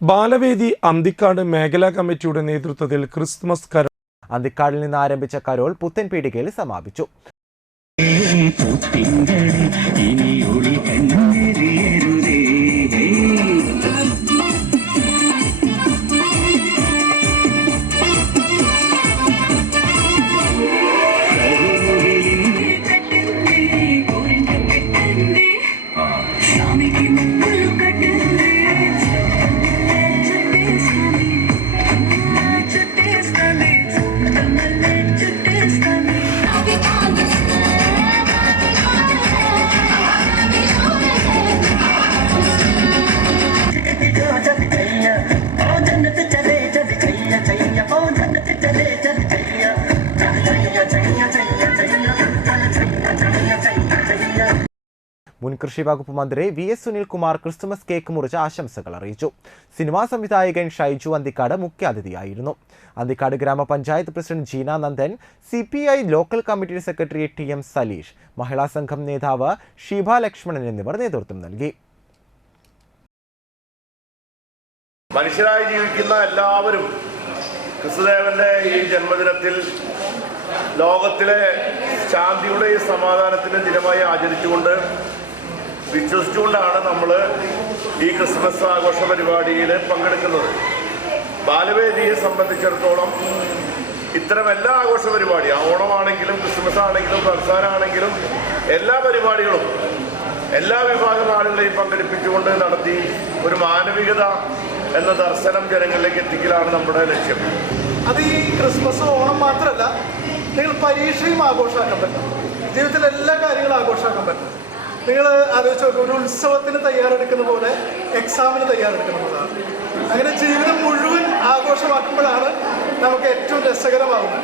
ബാലവേദി അന്തിക്കാട് മേഖലാ കമ്മിറ്റിയുടെ നേതൃത്വത്തിൽ ക്രിസ്മസ് കരോൾ അന്തിക്കാടിൽ നിന്ന് ആരംഭിച്ച കരോൾ പുത്തൻപീടികയിൽ സമാപിച്ചു. മുൻ കൃഷി വകുപ്പ് മന്ത്രി VS സുനിൽകുമാർ ക്രിസ്തുമസ് കേക്ക് മുറിച്ച് ആശംസകൾ അറിയിച്ചു. സിനിമാ സംവിധായകൻ ഷൈജു അന്തിക്കാട് മുഖ്യാതിഥിയായിരുന്നു. അന്തിക്കാട് ഗ്രാമപഞ്ചായത്ത് president Jeena Nandan, CPI local committee secretary TM Saleesh, മഹിളാ സംഘം നേതാവ് ഷീബ ലക്ഷ്മണൻ എന്നിവർ നേതൃത്വം നൽകി. മനുഷ്യരായി ജീവിക്കുന്ന എല്ലാവരും ക്രിസ്തുദേവന്റെ ഈ ജന്മദിനത്തിൽ ലോകത്തിലെ ശാന്തിയുടെയും സമാധാനത്തിൻ്റെ ദിനമായി ആചരിച്ചുകൊണ്ട് വിശ്വസിച്ചുകൊണ്ടാണ് നമ്മൾ ഈ ക്രിസ്മസ് ആഘോഷ പരിപാടിയിൽ പങ്കെടുക്കുന്നത്. ബാലവേദിയെ സംബന്ധിച്ചിടത്തോളം ഇത്തരം എല്ലാ ആഘോഷ പരിപാടിയും, ഓണമാണെങ്കിലും ക്രിസ്മസ് ആണെങ്കിലും റംസാനാണെങ്കിലും എല്ലാ പരിപാടികളും എല്ലാ വിഭാഗം ആളുകളെയും പങ്കെടുപ്പിച്ചുകൊണ്ട് നടത്തി ഒരു മാനവികത എന്ന ദർശനം ജനങ്ങളിലേക്ക് എത്തിക്കലാണ് നമ്മുടെ ലക്ഷ്യം. അത് ഈ ക്രിസ്മസ് ഓണം മാത്രമല്ല, നിങ്ങൾ പരീക്ഷയും ആഘോഷമാക്കാൻ പറ്റും, ജീവിതത്തിലെ എല്ലാ കാര്യങ്ങളും ആഘോഷമാക്കാൻ പറ്റും. നിങ്ങൾ ആലോചിച്ച് നോക്കുക, ഒരു ഉത്സവത്തിന് തയ്യാറെടുക്കുന്ന പോലെ എക്സാമിന് തയ്യാറെടുക്കുന്ന പോലെയാണ്. അങ്ങനെ ജീവിതം മുഴുവൻ ആഘോഷമാക്കുമ്പോഴാണ് നമുക്ക് ഏറ്റവും രസകരമാകുന്നത്.